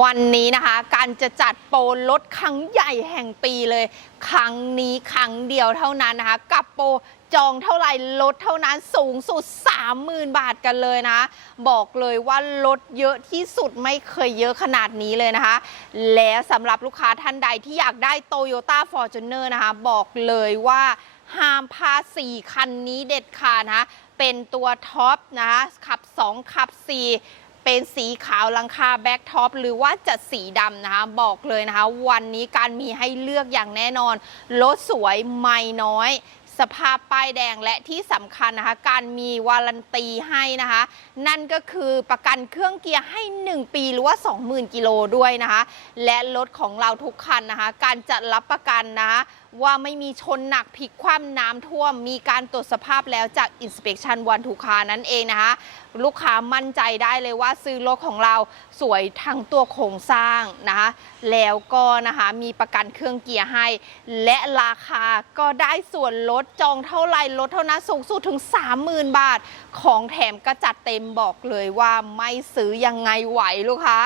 วันนี้นะคะการจะจัดโปรลดครั้งใหญ่แห่งปีเลย ครั้งนี้ครั้งเดียวเท่านั้นนะคะ กับโปรจองเท่าไหร่ลดเท่านั้นสูงสุด 30,000 บาทกันเลยนะ บอกเลยว่าลดเยอะที่สุดไม่เคยเยอะขนาดนี้เลยนะคะ และสำหรับลูกค้าท่านใดที่อยากได้ Toyota Fortuner นะคะ บอกเลยว่าห้ามพลาด4คันนี้เด็ดขาดนะคะเป็นตัวท็อปนะคะขับ 2 ขับ 4 เป็นสีขาวลังคาแบ็กท็อปหรือว่าจะสีดำนะคะ บอกเลยนะคะ วันนี้การมีให้เลือกอย่างแน่นอนรถสวยไม่น้อยสภาพป้ายแดงและที่สำคัญนะคะ การมีวารันตีให้นะคะ นั่นก็คือประกันเครื่องเกียร์ให้ 1 ปีหรือว่า 20,000 กิโลด้วยนะคะ และรถของเราทุกคันนะคะ การจัดรับประกันนะคะว่าไม่มีชนหนักพลิกคว่ำน้ำท่วม มีการตรวจสภาพแล้วจาก Inspection One to Car นั่นเองนะคะลูกค้ามั่นใจได้เลยว่าซื้อรถของเราสวยทั้งตัวโครงสร้างนะคะแล้วก็นะคะมีประกันเครื่องเกียร์ให้ และราคาก็ได้ส่วนลดจองเท่าไหร่ลดเท่านั้นสูงสุดถึง 30,000 บาท ของแถมก็จัดเต็มบอกเลยว่าไม่ซื้อยังไงไหวลูกค้า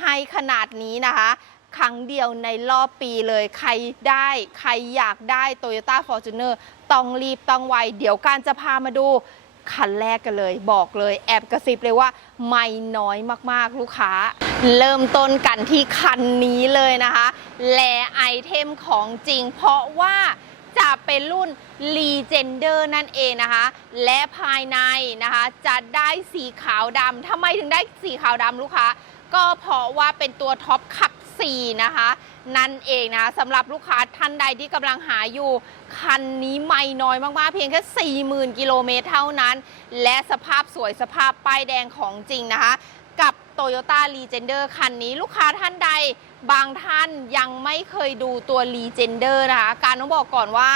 ให้ขนาดนี้นะคะครั้งเดียวในรอบปีเลยใครได้ใครอยากได้ Toyota Fortuner ต้องรีบต้องไว เดี๋ยวการจะพามาดู คันแรกกันเลยบอกเลยแอบกระซิบเลยว่าไม่น้อยมากๆลูกค้า เริ่มต้นกันที่คันนี้เลยนะคะ แลไอเทมของจริง เพราะว่าจะเป็นรุ่น Legender นั่นเองนะคะ และภายในนะคะ จะได้สีขาวดำทำไมถึงได้สีขาวดำลูกค้า ก็เพราะว่าเป็นตัวท็อปขับ 4นะคะ นั่นเองนะคะสำหรับลูกค้าท่านใดที่กำลังหาอยู่ คันนี้ไม่น้อยมาก ๆ เพียงแค่ 40,000 กิโลเมตรเท่านั้น และสภาพสวยสภาพป้ายแดงของจริงนะคะ กับ Toyota Legender คันนี้ลูกค้าท่านใดบางท่านยังไม่เคยดูตัว Legender นะคะ การต้องบอกก่อนว่า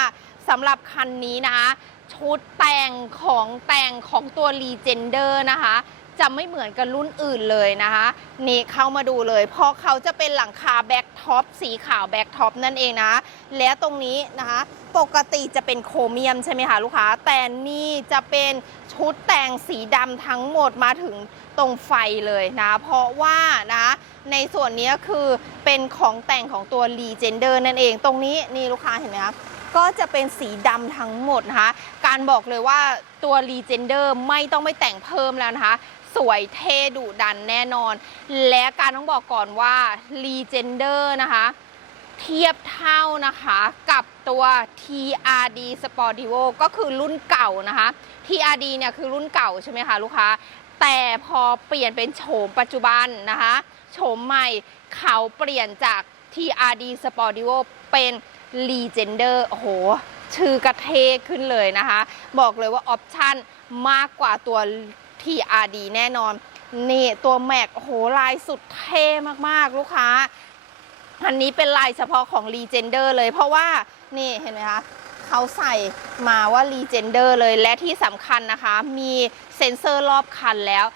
สำหรับคันนี้นะคะชุดแต่งของแต่งของตัว Legender นะคะ จะไม่เหมือนกับรุ่นอื่นเลยนะคะ นี่เข้ามาดูเลย เพราะเขาจะเป็นหลังคาแบ็กท็อปสีขาวแบ็กท็อปนั่นเองนะ และตรงนี้นะคะ ปกติจะเป็นโครเมียมใช่ไหมคะลูกค้า แต่นี่จะเป็นชุดแต่งสีดำทั้งหมดมาถึงตรงไฟเลยนะ เพราะว่านะในส่วนนี้คือเป็นของแต่งของตัว Legender นั่นเอง ตรงนี้นี่ลูกค้าเห็นไหมคะก็จะเป็นสีดำทั้งหมดนะคะ การบอกเลยว่าตัว Legender ไม่ต้องไปแต่งเพิ่มแล้วนะคะ สวยเท่ดุดันแน่นอน และการต้องบอกก่อนว่า Legender นะคะ เทียบเท่านะคะกับตัว TRD Sportivo ก็คือรุ่นเก่านะคะ TRD เนี่ยคือรุ่นเก่าใช่ไหมคะลูกค้า แต่พอเปลี่ยนเป็นโฉมปัจจุบันนะคะโฉมใหม่เขาเปลี่ยนจาก TRD Sportivo เป็น Legender โอ้โห ชื่อกระเทขึ้นเลยนะคะ บอกเลยว่าออปชั่นมากกว่าตัว TRD แน่นอน นี่ตัวแม็กโหลายสุดเท่มากๆ ลูกค้า อันนี้เป็นลายเฉพาะของ Legender เลย เพราะว่านี่เห็นไหมคะเขาใส่มาว่า Legender เลยและที่สำคัญนะคะ มีเซ็นเซอร์รอบคันแล้ว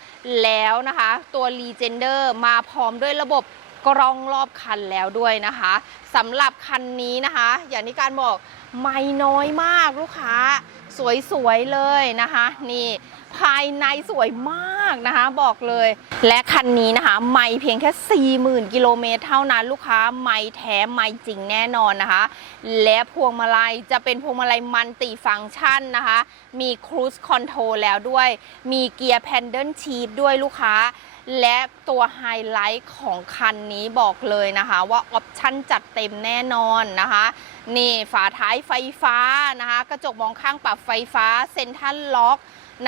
แล้วนะคะตัว Legender มาพร้อมด้วยระบบกล้องรอบคันแล้วด้วยนะคะสำหรับคันนี้นะคะ อย่างที่การบอกไม่น้อยมากลูกค้า สวยๆเลยนะคะ นี่ภายในสวยมากนะคะบอกเลย และคันนี้นะคะ ไม่เพียงแค่ 40,000 กิโลเมตรเท่านั้นลูกค้าไม่แท้ไม่จริงแน่นอนนะคะ และพวงมาลัยจะเป็นพวงมาลัยมัลติฟังก์ชันนะคะ มีครู e คอนโทรลแล้วด้วย มีเกียร์แพนเดิลชีฟด้วยลูกค้า และตัวไฮไลท์ของคันนี้บอกเลยนะคะว่าออปชั่นจัดเต็มแน่นอนนะคะ นี่ฝาท้ายไฟฟ้านะคะ กระจกมองข้างปรับไฟฟ้าเซ็นทรัลล็อก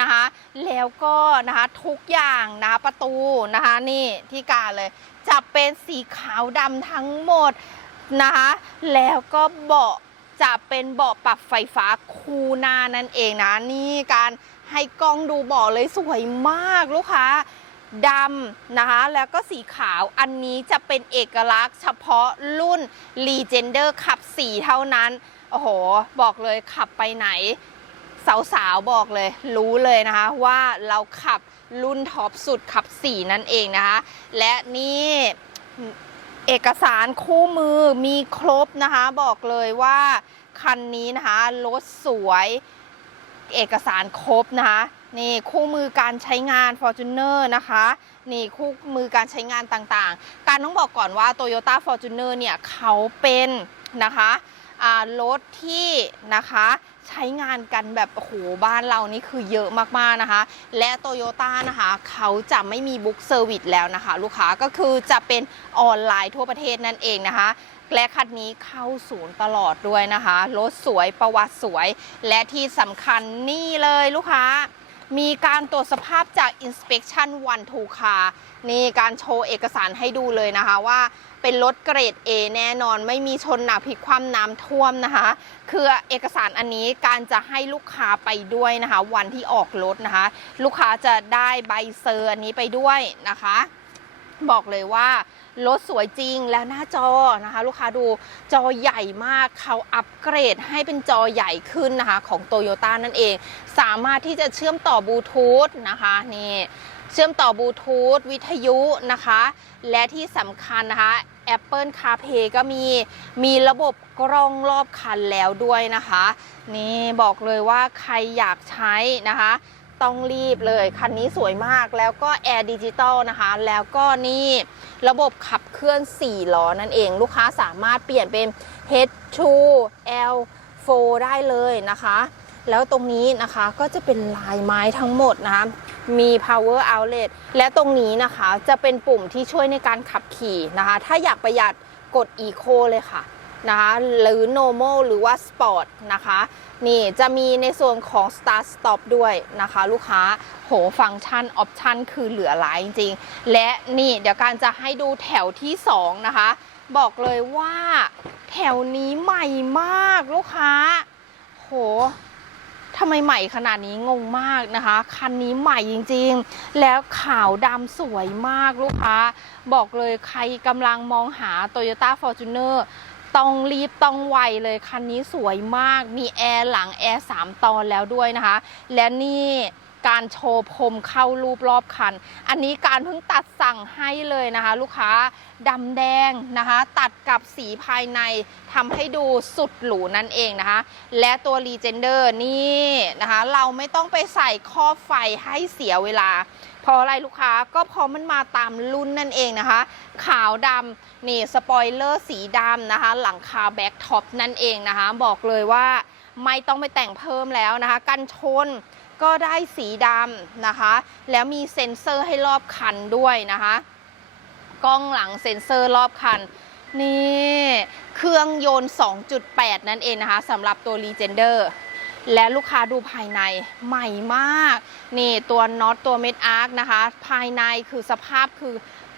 นะคะแล้วก็นะคะทุกอย่างนะคะประตูนะคะนี่ที่กาเลยจะเป็นสีขาวดำทั้งหมดนะคะแล้วก็เบาะจะเป็นเบาะปรับไฟฟ้าคูหน้านั่นเองนะนี่การให้กล้องดูเบาะเลยสวยมากลูกค้า ดำนะคะแล้วก็สีขาวอันนี้จะเป็นเอกลักษณ์เฉพาะรุ่น Legender ขับ4เท่านั้น โอ้โห บอกเลยขับไปไหน สาวๆ บอกเลย รู้เลยนะคะว่าเราขับรุ่นท็อปสุดขับ4นั่นเองนะคะ และนี่เอกสารคู่มือมีครบนะคะ บอกเลยว่าคันนี้นะคะรถสวย เอกสารครบนะคะ นี่คู่มือการใช้งาน Fortuner นะคะ นี่คู่มือการใช้งานต่างๆ การต้องบอกก่อนว่า Toyota Fortuner เนี่ยเขาเป็นนะคะรถที่นะคะใช้งานกันแบบโหบ้านเรานี่คือเยอะมากๆนะคะ และ Toyota นะคะเขาจะไม่มีบุ๊กเซอร์วิสแล้วนะคะ ลูกค้าก็คือจะเป็นออนไลน์ทั่วประเทศนั่นเองนะคะและคันนี้เข้าศูนย์ตลอดด้วยนะคะ รถสวยประวัติสวย และที่สำคัญนี่เลยลูกค้า มีการตรวจสภาพจาก Inspection One to Car นี่การโชว์เอกสารให้ดูเลยนะคะว่าเป็นรถเกรด A แน่นอนไม่มีชนหนักพลิกคว่ำน้ำท่วมนะคะ คือเอกสารอันนี้การจะให้ลูกค้าไปด้วยนะคะ วันที่ออกรถนะคะ ลูกค้าจะได้ใบเซอร์อันนี้ไปด้วยนะคะ บอกเลยว่า รถสวยจริงแล้วหน้าจอนะคะ ลูกค้าดูจอใหญ่มากเขาอัปเกรดให้เป็นจอใหญ่ขึ้นนะคะ ของ t o y ยต้นั่นเอง สามารถที่จะเชื่อมต่อบลูทูธนะคะนี่เชื่อมต่อบลูทูธวิทยุนะคะ และที่สำคัญนะคะ Apple CarPlay ก็มีมีระบบกล้องรอบคันแล้วด้วยนะคะ นี่บอกเลยว่าใครอยากใช้นะคะ ต้องรีบเลย คันนี้สวยมากแล้วก็แอร์ดิจิตอลนะคะ แล้วก็นี่ระบบขับเคลื่อน 4 ล้อนั่นเอง ลูกค้าสามารถเปลี่ยนเป็น H2 L4 ได้เลยนะคะ แล้วตรงนี้นะคะก็จะเป็นลายไม้ทั้งหมดนะคะมี power outlet และตรงนี้นะคะจะเป็นปุ่มที่ช่วยในการขับขี่นะคะ ถ้าอยากประหยัดกด eco เลยค่ะ นะคะหรือ normal หรือว่า sport นะคะนี่จะมีในส่วนของ start stop ด้วยนะคะลูกค้าโหฟังก์ชันออปชันคือเหลือหลายจริง ๆ และนี่เดี๋ยวการจะให้ดูแถวที่ 2 นะคะ บอกเลยว่าแถวนี้ใหม่มากลูกค้า โหทำไมใหม่ขนาดนี้งงมากนะคะ คันนี้ใหม่จริงๆ แล้วขาวดำสวยมากลูกค้า บอกเลยใครกำลังมองหา Toyota Fortuner ต้องรีบต้องไวเลยคันนี้สวยมาก มีแอร์หลังแอร์3ตอนแล้วด้วยนะคะ และนี่การโชว์พรมเข้ารูปรอบคัน อันนี้การเพิ่งตัดสั่งให้เลยนะคะ ลูกค้าดำแดงนะคะ ตัดกับสีภายในทำให้ดูสุดหรูนั่นเองนะคะ และตัว Legender นี่นะคะ เราไม่ต้องไปใส่ข้อไฟให้เสียเวลา เพราะอะไรลูกค้าก็เพราะมันมาตามรุ่นนั่นเองนะคะ ขาวดำนี่สปอยเลอร์สีดำนะคะ หลังคาแบ็กท็อปนั่นเองนะคะ บอกเลยว่าไม่ต้องไปแต่งเพิ่มแล้วนะคะ กันชนก็ได้สีดำนะคะ แล้วมีเซ็นเซอร์ให้รอบคันด้วยนะคะ กล้องหลังเซ็นเซอร์รอบคัน นี่ เครื่องยนต์ 2.8 นั่นเองนะคะสำหรับตัว Legender และลูกค้าดูภายในใหม่มาก นี่ตัวน็อตตัวเม็ดอาร์คนะคะ ภายในคือสภาพคือ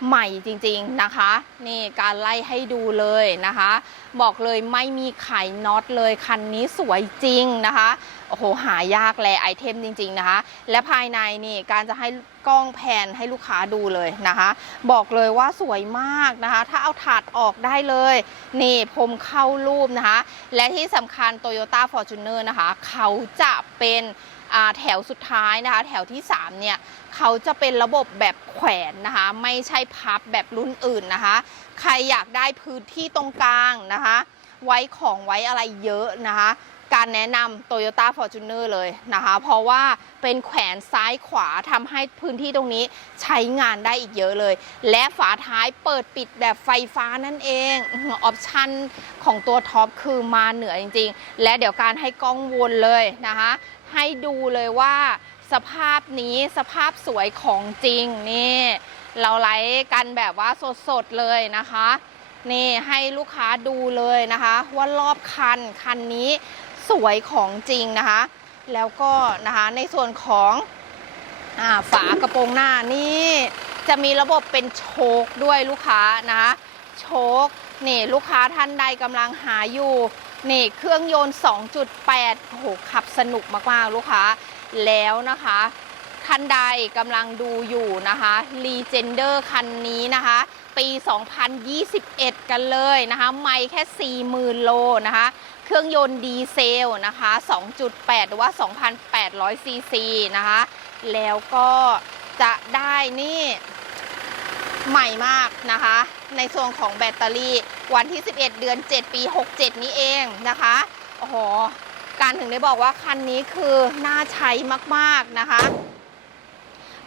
ใหม่จริงๆนะคะ นี่การไล่ให้ดูเลยนะคะ บอกเลยไม่มีไขน็อตเลยคันนี้สวยจริงนะคะโอ้โหหายากแลไอเทมจริง ๆนะคะ และภายในนี่การจะให้กล้องแผนให้ลูกค้าดูเลยนะคะ บอกเลยว่าสวยมากนะคะ ถ้าเอาถาดออกได้เลย นี่พรมเข้ารูปนะคะ และที่สำคัญ Toyota Fortuner นะคะ เขาจะเป็น แถวสุดท้ายนะคะ แถวที่ 3 เนี่ยเขาจะเป็นระบบแบบแขวนนะคะ ไม่ใช่พับแบบรุ่นอื่นนะคะ ใครอยากได้พื้นที่ตรงกลางนะคะ ไว้ของไว้อะไรเยอะนะคะการแนะนำ Toyota Fortuner เลยนะคะ เพราะว่าเป็นแขวนซ้ายขวาทำให้พื้นที่ตรงนี้ใช้งานได้อีกเยอะเลย และฝาท้ายเปิดปิดแบบไฟฟ้านั่นเองออปชันของตัวท็อปคือมาเหนือจริง ๆ และเดี๋ยวการให้กล้องวนเลยนะคะ ให้ดูเลยว่าสภาพนี้สภาพสวยของจริงนี่เราไลฟ์กันแบบว่าสดๆเลยนะคะ นี่ให้ลูกค้าดูเลยนะคะ ว่ารอบคันคันนี้สวยของจริงนะคะ แล้วก็นะคะในส่วนของอฝากระโปรงหน้านี่จะมีระบบเป็นโชคด้วยลูกค้านะคะโชคนี่ลูกค้าท่านใดกำลังหาอยู่ นี่เครื่องยนต์ 2.8โอ้โหขับสนุกมากๆลูกค้า แล้วนะคะท่านใดกำลังดูอยู่นะคะ Legender คันนี้นะคะ ปี 2021 กันเลยนะคะ ไม่แค่ 40,000 โลนะคะ เครื่องยนต์ดีเซลนะคะ 2.8 หรือว่า 2,800 ซีซีนะคะ แล้วก็จะได้นี่ใหม่มากนะคะ ในส่วนของแบตเตอรี่วันที่ 11 เดือน 7 ปี 67 นี้เองนะคะโอ้โหการถึงได้บอกว่าคันนี้คือน่าใช้มากๆนะคะ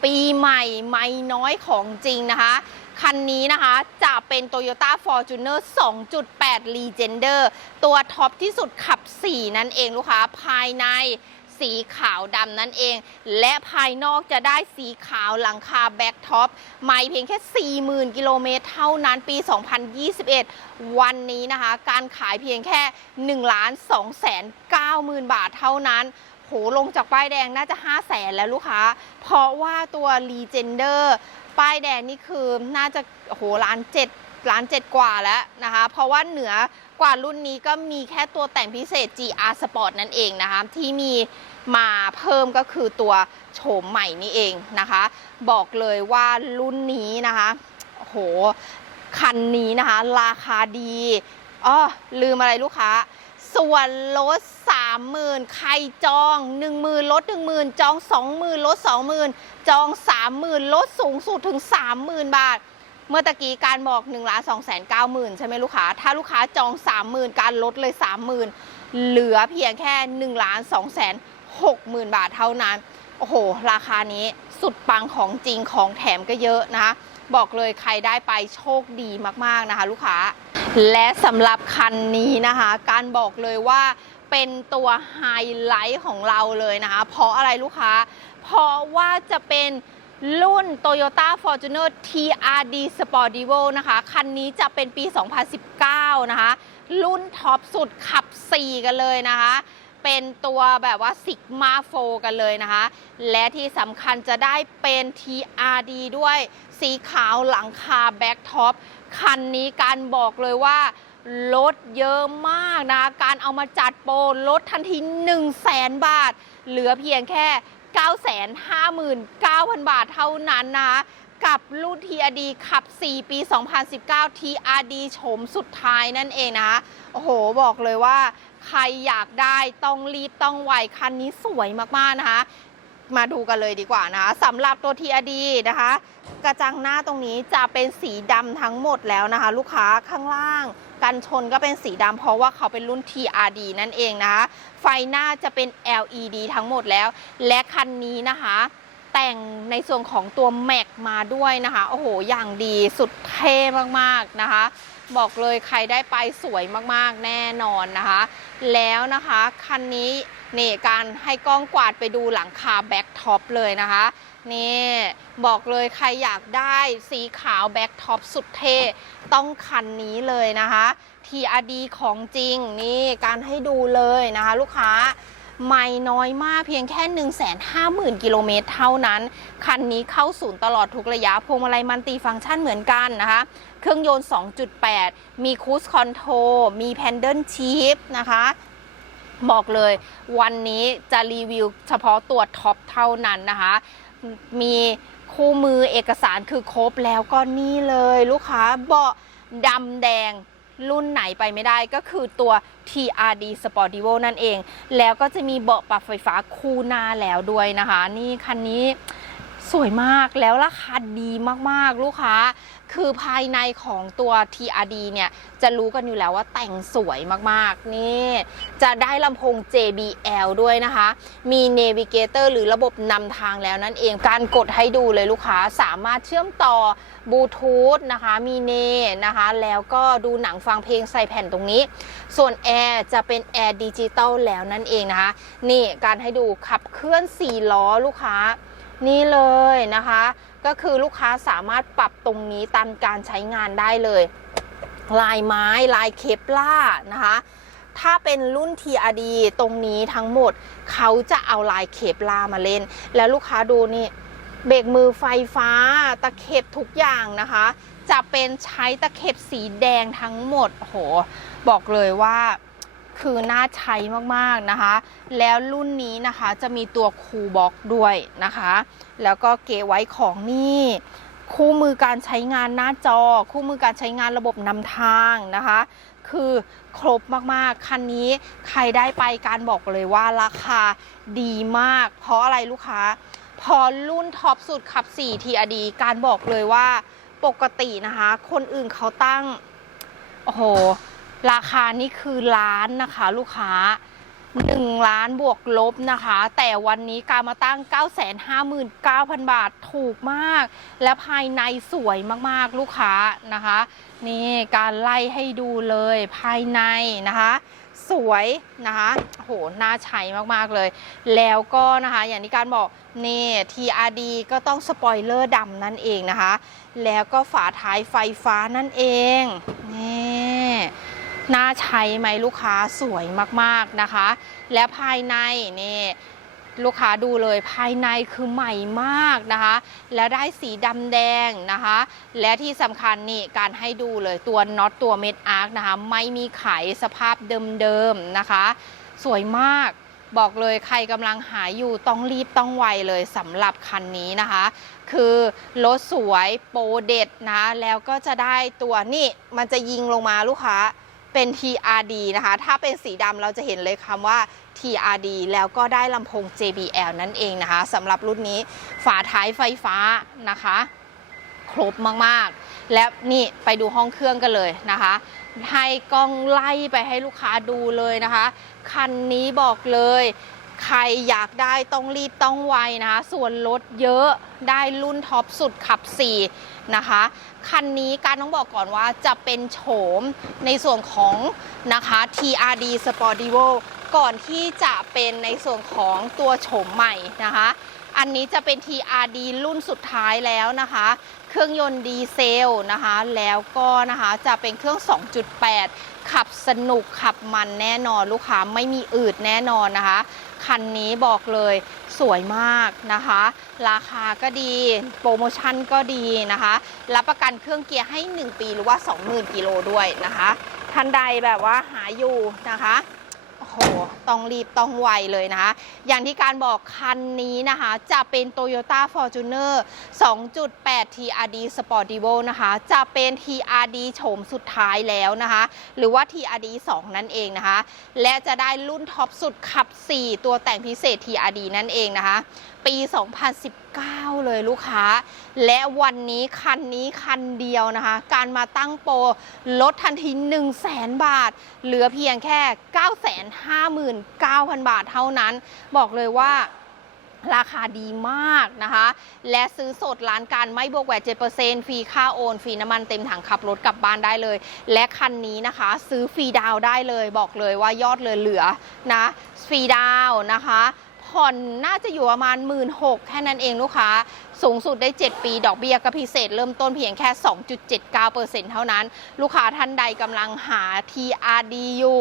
ปีใหม่ไม่น้อยของจริงนะคะคันนี้นะคะจะเป็น Toyota Fortuner 2.8 Legender ตัวท็อปที่สุดขับ 4 นั่นเองลูกค้าภายใน สีขาวดำนั่นเอง และภายนอกจะได้สีขาวหลังคาแบ็กท็อปไม่เพียงแค่ 40,000 กิโลเมตรเท่านั้นปี 2021 วันนี้นะคะ การขายเพียงแค่1ล้าน2แสน9หมื่นบาทเท่านั้นโหลงจากป้ายแดงน่าจะ 5 0 0แสนแล้วลูกค้า เพราะว่าตัว Legender ป้ายแดงนี่คือน่าจะโหล้านเจ็ด ล้านเจ็ดกว่าแล้วนะคะ เพราะว่าเหนือกว่ารุ่นนี้ก็มีแค่ตัวแต่งพิเศษ GR Sport นั่นเองนะคะ ที่มีมาเพิ่มก็คือตัวโฉมใหม่นี่เองนะคะ บอกเลยว่ารุ่นนี้นะคะโหคันนี้นะคะ ราคาดีอ้อลืมอะไรลูกค้า ส่วนลด 30,000 ใครจอง 10,000 ลด 10,000 จอง 20,000 ลด 20,000 จอง 30,000 ลดสูงสุดถึง 30,000 บาท เมื่อตะกี้การบอก1ล้าน2แสน9หมื่นใช่ไหมลูกค้า ถ้าลูกค้าจอง 30,000 การลดเลย 30,000 เหลือเพียงแค่1ล้าน2แสน6หมื่นบาทเท่านั้น โอ้โห ราคานี้สุดปังของจริงของแถมก็เยอะนะคะ บอกเลยใครได้ไปโชคดีมากๆนะคะ ลูกค้า และสำหรับคันนี้นะคะ การบอกเลยว่าเป็นตัวไฮไลท์ของเราเลยนะคะ เพราะอะไรลูกค้า เพราะว่าจะเป็น รุ่น Toyota Fortuner TRD Sport Evo นะคะ คันนี้จะเป็นปี 2019 นะคะ รุ่นท็อปสุดขับ 4 กันเลยนะคะ เป็นตัวแบบว่า Sigma 4 กันเลยนะคะ และที่สำคัญจะได้เป็น TRD ด้วย สีขาวหลังคาแบ็กท็อป คันนี้การบอกเลยว่าลดเยอะมากนะ การเอามาจัดโปรลดทันที 1 0 0 0 0แสนบาท เหลือเพียงแค่ 959,000 บาทเท่านั้นนะคะกับรุ่น TRD ขับ 4 ปี 2019 TRD โฉมสุดท้ายนั่นเองนะ โอ้โห บอกเลยว่า ใครอยากได้ต้องรีบต้องไว คันนี้สวยมาก ๆ นะคะ มาดูกันเลยดีกว่านะคะสำหรับตัว TRD นะคะ กระจังหน้าตรงนี้จะเป็นสีดำทั้งหมดแล้วนะคะ ลูกค้าข้างล่าง กันชนก็เป็นสีดำเพราะว่าเขาเป็นรุ่น TRD นั่นเองนะคะ ไฟหน้าจะเป็น LED ทั้งหมดแล้ว และคันนี้นะคะ แต่งในส่วนของตัวแม็กมาด้วยนะคะ โอ้โห อย่างดีสุดเท่มากๆนะคะ บอกเลยใครได้ไปสวยมากๆแน่นอนนะคะ แล้วนะคะ คันนี้นี่การให้กล้องกวาดไปดูหลังคาแบ็กท็อปเลยนะคะ นี่ บอกเลยใครอยากได้สีขาวแบ็กท็อปสุดเท่ต้องคันนี้เลยนะคะ TRD ของจริงนี่การให้ดูเลยนะคะ ลูกค้าไม่น้อยมากเพียงแค่ 150,000 กิโลเมตรเท่านั้น คันนี้เข้าศูนย์ตลอดทุกระยะพวงมาลัยมันติฟังก์ชันเหมือนกันนะคะ เครื่องยนต์ 2.8 มีคู i คอนโทรมีแพนเดิลชีฟนะคะบอกเลยวันนี้จะรีวิวเฉพาะตัวท็อปเท่านั้นนะคะ มีคู่มือเอกสารคือครบแล้วก็นี่เลยลูกค้าเบาะดำแดงรุ่นไหนไปไม่ได้ก็คือตัว TRD Sportivo นั่นเอง แล้วก็จะมีเบาะปรับไฟฟ้าคู่หน้าแล้วด้วยนะคะ นี่คันนี้สวยมากแล้วราคาดีมากๆ ลูกค้า คือภายในของตัว TRD เนี่ย จะรู้กันอยู่แล้วว่าแต่งสวยมากๆ นี่ จะได้ลำโพง JBL ด้วยนะคะ มี Navigator หรือระบบนำทางแล้วนั่นเองการกดให้ดูเลยลูกค้าสามารถเชื่อมต่อบลูทูธนะคะ มีเนนะคะ แล้วก็ดูหนังฟังเพลงใส่แผ่นตรงนี้ ส่วนแอร์จะเป็นแอร์ดิจิตอลแล้วนั่นเองนะคะ นี่การให้ดูขับเคลื่อน4ล้อลูกค้านี่เลยนะคะ ก็คือลูกค้าสามารถปรับตรงนี้ตามการใช้งานได้เลย ลายไม้ลายเคปล่านะคะ ถ้าเป็นรุ่น TRD ตรงนี้ทั้งหมดเขาจะเอาลายเคปล่ามาเล่น แล้วลูกค้าดูนี่เบรกมือไฟฟ้าตะเข็บทุกอย่างนะคะ จะเป็นใช้ตะเข็บสีแดงทั้งหมดโอ้โหบอกเลยว่า คือน่าใช้มากๆนะคะ แล้วรุ่นนี้นะคะจะมีตัวคูลบ็อกด้วยนะคะ แล้วก็เกไว้ของนี่คู่มือการใช้งานหน้าจอ คู่มือการใช้งานระบบนำทางนะคะ คือครบมากๆ คันนี้ใครได้ไปการบอกเลยว่าราคาดีมาก เพราะอะไรลูกค้า พอรุ่นท็อปสุดขับ4 TRD การบอกเลยว่าปกตินะคะ คนอื่นเขาตั้ง โอ้โห ราคานี่คือล้านนะคะ ลูกค้า 1 ล้านบวกลบนะคะ แต่วันนี้การมาตั้ง 959,000 บาทถูกมาก และภายในสวยมากๆลูกค้านะคะ นี่การไล่ให้ดูเลยภายในนะคะสวยนะคะโห น่าใช้มากๆเลย แล้วก็นะคะ อย่างที่การบอกนี่ TRD ก็ต้องสปอยเลอร์ดำนั่นเองนะคะ แล้วก็ฝาท้ายไฟฟ้านั่นเอง นี่ น่าใช้ไหมลูกค้าสวยมากๆนะคะ และภายในนี่ลูกค้าดูเลยภายในคือใหม่มากนะคะ และได้สีดำแดงนะคะ และที่สำคัญนี่การให้ดูเลยตัวน็อตตัวเม็ดอาร์คนะคะ ไม่มีไขสภาพเดิมๆนะคะ สวยมากบอกเลยใครกำลังหาอยู่ต้องรีบต้องไวเลยสำหรับคันนี้นะคะ คือรถสวยโปรเด็ดนะ แล้วก็จะได้ตัวนี่มันจะยิงลงมาลูกค้า เป็น TRD นะคะ ถ้าเป็นสีดำเราจะเห็นเลยคำว่า TRD แล้วก็ได้ลำโพง JBL นั่นเองนะคะสำหรับรุ่นนี้ฝาท้ายไฟฟ้านะคะ ครบมากๆ และนี่ไปดูห้องเครื่องกันเลยนะคะให้กล้องไล่ไปให้ลูกค้าดูเลยนะคะ คันนี้บอกเลย ใครอยากได้ต้องรีบต้องไวนะคะส่วนลดเยอะได้รุ่นท็อปสุดขับ 4 นะคะ คันนี้การต้องบอกก่อนว่าจะเป็นโฉมในส่วนของนะคะ TRD Sportivo ก่อนที่จะเป็นในส่วนของตัวโฉมใหม่นะคะ อันนี้จะเป็น TRD รุ่นสุดท้ายแล้วนะคะ เครื่องยนต์ดีเซลนะคะ แล้วก็นะคะจะเป็นเครื่อง 2.8 ขับสนุกขับมันแน่นอนลูกค้าไม่มีอืดแน่นอนนะคะ คันนี้บอกเลยสวยมากนะคะ ราคาก็ดีโปรโมชั่นก็ดีนะคะ รับประกันเครื่องเกียร์ให้ 1 ปีหรือว่า 20,000 กิโลด้วยนะคะ ท่านใดแบบว่าหาอยู่นะคะ โหต้องรีบต้องไวเลยนะคะ อย่างที่การบอกคันนี้นะคะ จะเป็น Toyota Fortuner 2.8 TRD Sportivo นะคะ จะเป็น TRD โฉมสุดท้ายแล้วนะคะ หรือว่า TRD 2 นั่นเองนะคะ และจะได้รุ่นท็อปสุดขับ 4 ตัวแต่งพิเศษ TRD นั่นเองนะคะ ปี 2019 เลยลูกค้า และวันนี้คันนี้คันเดียวนะคะ การมาตั้งโปรลดทันที 1 0 0 0 0แบาท เหลือเพียงแค่ 959,000 บาทเท่านั้น บอกเลยว่าราคาดีมากนะคะ และซื้อสดร้านการไม่บวกแหวน7%ฟรีค่าโอนฟรีน้ำมันเต็มถังขับรถกลับบ้านได้เลย และคันนี้นะคะ ซื้อฟรีดาวได้เลย บอกเลยว่ายอดเลยเหลือนะฟรีดาวนะคะ ผ่อนน่าจะอยู่ประมาณ 1 6ื่นแค่นั้นเองลูกค้า สูงสุดได้ 7 ปี ดอกเบี้ยก็พิเศษ เริ่มต้นเพียงแค่ 2.79%เท่านั้น ลูกค้าท่านใดกำลังหา TRD อยู่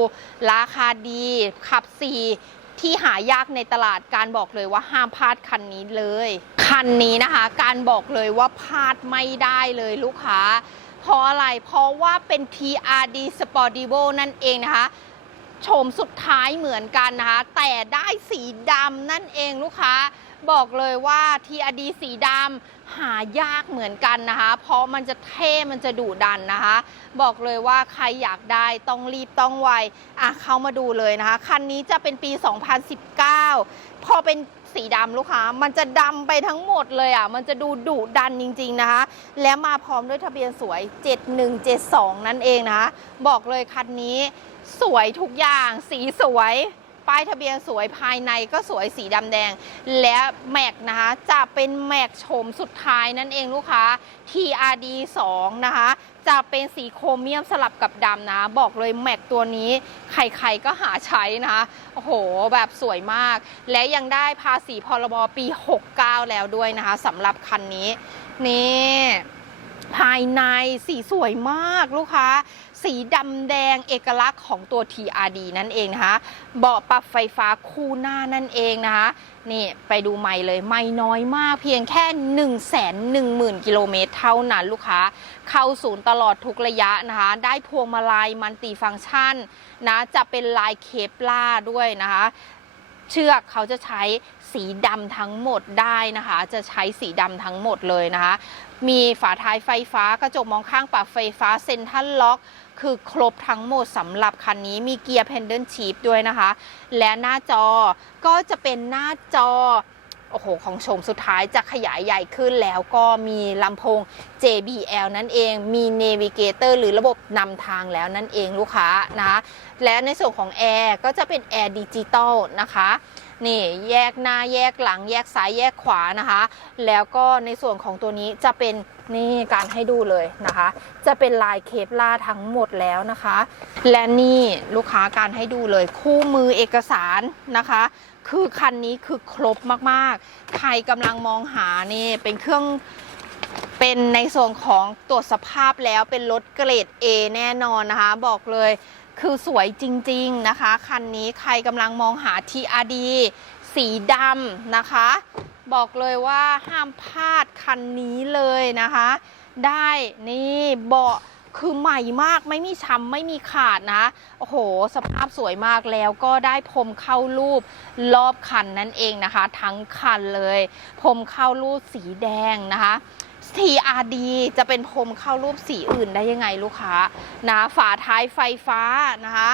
ราคาดีขับ 4ที่หายากในตลาดการบอกเลยว่าห้ามพลาดคันนี้เลย คันนี้นะคะ การบอกเลยว่าพลาดไม่ได้เลยลูกค้า เพราะอะไร เพราะว่าเป็น TRD Sportivo นั่นเองนะคะ โฉมสุดท้ายเหมือนกันนะคะ แต่ได้สีดำนั่นเองลูกค้าบอกเลยว่า TRD สีดำหายากเหมือนกันนะคะ เพราะมันจะเท่มันจะดุดันนะคะ บอกเลยว่าใครอยากได้ต้องรีบต้องไวอะเข้ามาดูเลยนะคะ คันนี้จะเป็นปี 2019 พอเป็นสีดำลูกค้า มันจะดำไปทั้งหมดเลยอะ มันจะดูดุดันจริง ๆนะคะ และมาพร้อมด้วยทะเบียนสวย 7172 นั่นเองนะคะ บอกเลยคันนี้ สวยทุกอย่างสีสวย ป้ายทะเบียนสวยภายในก็สวยสีดำแดง และแม็กนะคะจะเป็นแม็กโฉมสุดท้ายนั่นเองลูกค้า TRD 2 นะคะ จะเป็นสีโครเมียมสลับกับดำนะ บอกเลยแม็กตัวนี้ ใครๆก็หาใช้นะคะ โอ้โห แบบสวยมาก และยังได้ภาษีพรบปี 69 แล้วด้วยนะคะสำหรับคันนี้ นี่ภายในสีสวยมากลูกค้า สีดำแดงเอกลักษณ์ของตัว TRD นั่นเองนะคะเบาะปรับไฟฟ้าคู่หน้านั่นเองนะคะนี่ไปดูไม่เลยไม่น้อยมากเพียงแค่ 1 1 0 0 0 0 กิโลเมตรเท่านั้นลูกค้า เข้าศูนย์ตลอดทุกระยะนะคะ ได้พวงมาลัยมันติฟังก์ชันนะจะเป็นลายเคปล่าด้วยนะคะเชือกเขาจะใช้สีดำทั้งหมดได้นะคะ จะใช้สีดำทั้งหมดเลยนะคะ มีฝาท้ายไฟฟ้ากระจกมองข้างปรับไฟฟ้าเซ็นทรัลล็อก คือครบทั้งหมดสำหรับคันนี้มีเกียร์เพนเดิลชีพด้วยนะคะ และหน้าจอก็จะเป็นหน้าจอโอ้โห ของโฉมสุดท้ายจะขยายใหญ่ขึ้นแล้วก็มีลำโพง JBL นั่นเอง มี Navigator หรือระบบนำทางแล้วนั่นเองลูกค้านะคะ และในส่วนของแอร์ก็จะเป็นแอร์ดิจิตอลนะคะ นี่แยกหน้าแยกหลังแยกซ้ายแยกขวานะคะ แล้วก็ในส่วนของตัวนี้จะเป็น นี่การให้ดูเลยนะคะ จะเป็นลายเคปลาทั้งหมดแล้วนะคะ และนี่ลูกค้าการให้ดูเลย คู่มือเอกสารนะคะ คือคันนี้คือครบมากๆ ใครกำลังมองหานี่เป็นเครื่องเป็นในส่วนของตรวจสภาพแล้วเป็นรถเกรด A แน่นอนนะคะ บอกเลยคือสวยจริงๆนะคะ คันนี้ใครกำลังมองหา TRD สีดำนะคะ บอกเลยว่าห้ามพลาดคันนี้เลยนะคะ ได้นี่เบาะคือใหม่มากไม่มีช้ำไม่มีขาดนะ โอ้โห สภาพสวยมากแล้วก็ได้พรมเข้ารูปรอบคันนั่นเองนะคะ ทั้งคันเลยพรมเข้ารูปสีแดงนะคะ TRD จะเป็นพรมเข้ารูปสีอื่นได้ยังไงลูกค้านะฝาท้ายไฟฟ้านะคะ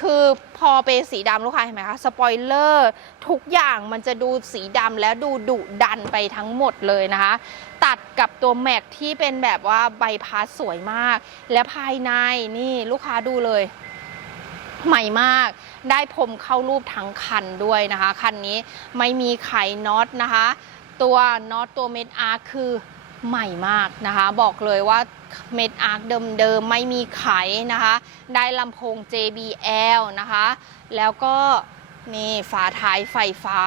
คือพอเป็นสีดำลูกค้าเห็นไหมคะสปอยเลอร์ทุกอย่างมันจะดูสีดำและดูดุดันไปทั้งหมดเลยนะคะ ตัดกับตัวแม็กที่เป็นแบบว่าใบพัดสวยมาก และภายในนี่ลูกค้าดูเลย ใหม่มาก ได้พรมเข้ารูปทั้งคันด้วยนะคะ คันนี้ไม่มีไขน็อตนะคะ ตัวน็อตตัวเม็ดอาร์คือ ใหม่มากนะคะ บอกเลยว่าเม็ดอาร์คเดิมๆไม่มีไขนะคะ ได้ลำโพง JBL นะคะ แล้วก็นี่ฝาท้ายไฟฟ้า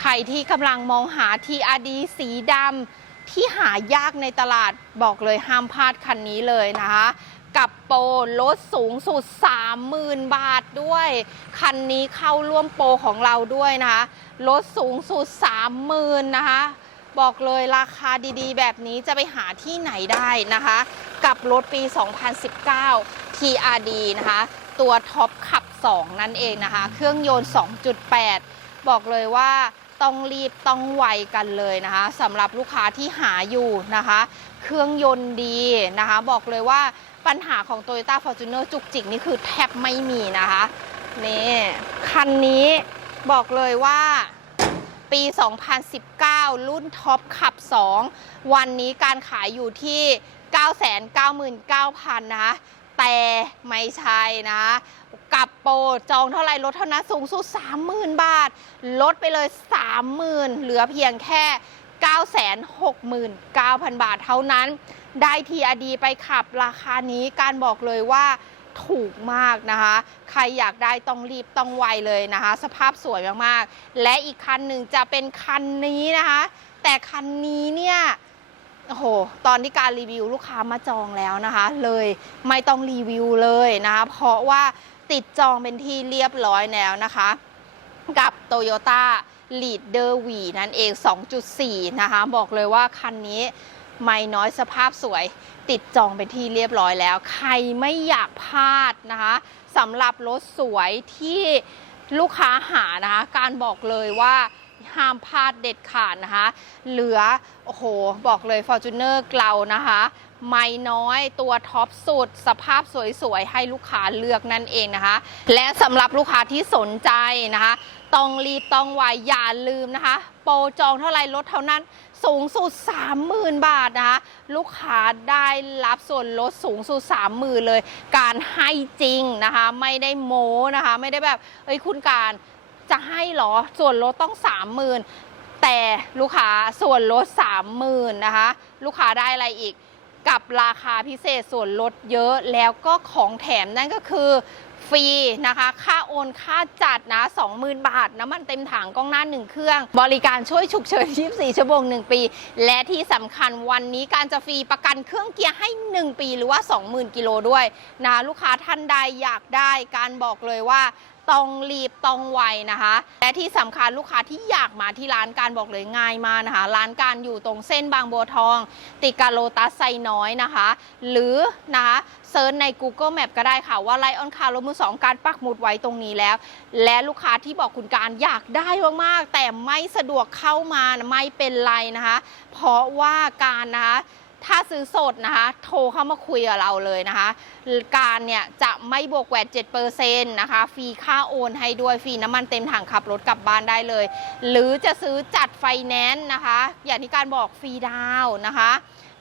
ใครที่กำลังมองหา TRD สีดำที่หายากในตลาดบอกเลยห้ามพลาดคันนี้เลยนะคะกับโปรลดสูงสุด 30,000 บาทด้วย คันนี้เข้าร่วมโปรของเราด้วยนะคะ ลดสูงสุด 30,000นะคะ บอกเลยราคาดีๆ แบบนี้จะไปหาที่ไหนได้นะคะ กับรถปี 2019 TRD นะคะ ตัวท็อปขับ 2 นั่นเองนะคะ เครื่องยนต์ 2.8 บอกเลยว่าต้องรีบต้องไวกันเลยนะคะสำหรับลูกค้าที่หาอยู่นะคะ เครื่องยนต์ดีนะคะ บอกเลยว่าปัญหาของ Toyota Fortuner จุกจิกนี่คือแทบไม่มีนะคะนี่คันนี้บอกเลยว่า ปี 2019 รุ่นท็อปขับ 2 วันนี้การขายอยู่ที่ 999,000 นะคะ แต่ไม่ใช่นะ กับโปรจองเท่าไหร่ลดเท่านั้นสูงสุด 30,000 บาท ลดไปเลย 30,000 เหลือเพียงแค่ 969,000 บาทเท่านั้น ได้ TRD ไปขับราคานี้การบอกเลยว่า ถูกมากนะคะ ใครอยากได้ต้องรีบต้องไวเลยนะคะ สภาพสวยมากๆ และอีกคันหนึ่งจะเป็นคันนี้นะคะ แต่คันนี้เนี่ยโอ้โห ตอนที่การรีวิวลูกค้ามาจองแล้วนะคะ เลยไม่ต้องรีวิวเลยนะคะ เพราะว่าติดจองเป็นที่เรียบร้อยแล้วนะคะ กับ Toyota Leader V นั่นเอง 2.4 นะคะ บอกเลยว่าคันนี้ ไม่น้อยสภาพสวย ติดจองเป็นที่เรียบร้อยแล้ว ใครไม่อยากพลาดนะคะสำหรับรถสวยที่ลูกค้าหานะคะ การบอกเลยว่าห้ามพลาดเด็ดขาดนะคะ เหลือ โอ้โห บอกเลย Fortuner เรานะคะ ไม่น้อยตัวท็อปสุด สภาพสวย ๆ ให้ลูกค้าเลือกนั่นเองนะคะ และสำหรับลูกค้าที่สนใจนะคะ ต้องรีบต้องไวอย่าลืมนะคะ โปรจองเท่าไรลดเท่านั้น สูงสุด 30,000 บาทนะคะลูกค้าได้รับส่วนลดสูงสุด 30,000 เลย การให้จริงนะคะไม่ได้โม้นะคะไม่ได้แบบเอ้ยคุณการจะให้เหรอส่วนลดต้อง 30,000 แต่ลูกค้าส่วนลด 30,000นะคะลูกค้าได้อะไรอีกกับราคาพิเศษส่วนลดเยอะแล้วก็ของแถมนั่นก็คือ ฟรีนะคะ ค่าโอนค่าจัดนะ 20,000 บาท น้ำมันเต็มถังกล้องหน้า 1 เครื่อง บริการช่วยฉุกเฉิน 24 ชั่วโมง 1 ปี และที่สำคัญวันนี้การจะฟรีประกันเครื่องเกียร์ให้ 1 ปีหรือว่า 20,000 กิโลด้วยนะลูกค้าท่านใดอยากได้การบอกเลยว่า ต้องรีบต้องไวนะคะ และที่สำคัญลูกค้าที่อยากมาที่ร้านการบอกเลยง่ายมากนะคะ ร้านการอยู่ตรงเส้นบางบัวทอง ติดกบโลตัสไซน้อยนะคะ หรือนะคะเซิร์ชใน Google Map ก็ได้ค่ะว่าไลออนคาร์รถมือสองการปักหมุดไว้ตรงนี้แล้ว และลูกค้าที่บอกคุณการอยากได้มากๆแต่ไม่สะดวกเข้ามาไม่เป็นไรนะคะ เพราะว่าการนะคะ ถ้าซื้อสดนะคะ โทรเข้ามาคุยกับเราเลยนะคะ การเนี่ยจะไม่บวกแวด7%นะคะ ฟรีค่าโอนให้ด้วย ฟรีน้ำมันเต็มถังขับรถกลับบ้านได้เลย หรือจะซื้อจัดไฟแนนซ์นะคะ อย่างที่การบอกฟรีดาวน์นะคะ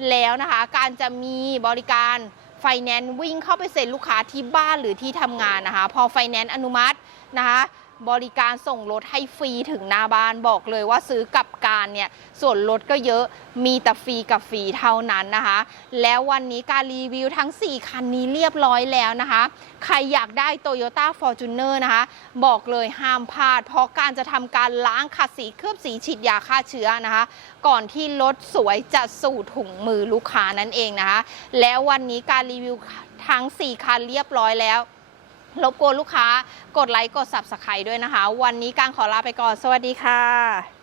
แล้วนะคะการจะมีบริการไฟแนนซ์วิ่งเข้าไปเซ็นลูกค้าที่บ้านหรือที่ทำงานนะคะ พอไฟแนนซ์อนุมัตินะคะ บริการส่งรถให้ฟรีถึงหน้าบ้านบอกเลยว่าซื้อกับการเนี่ยส่วนลดก็เยอะมีแต่ฟรีกับฟรีเท่านั้นนะคะ แล้ววันนี้การรีวิวทั้ง 4 คันนี้เรียบร้อยแล้วนะคะ ใครอยากได้ Toyota Fortuner นะคะ บอกเลยห้ามพลาด เพราะการจะทำการล้างขัดสีเคลือบสีฉีดยาฆ่าเชื้อนะคะ ก่อนที่รถสวยจะสู่ถุงมือลูกค้านั่นเองนะคะ แล้ววันนี้การรีวิวทั้ง 4 คันเรียบร้อยแล้ว รบกวนลูกค้ากดไลค์กด Subscribe ด้วยนะคะ วันนี้การขอลาไปก่อน สวัสดีค่ะ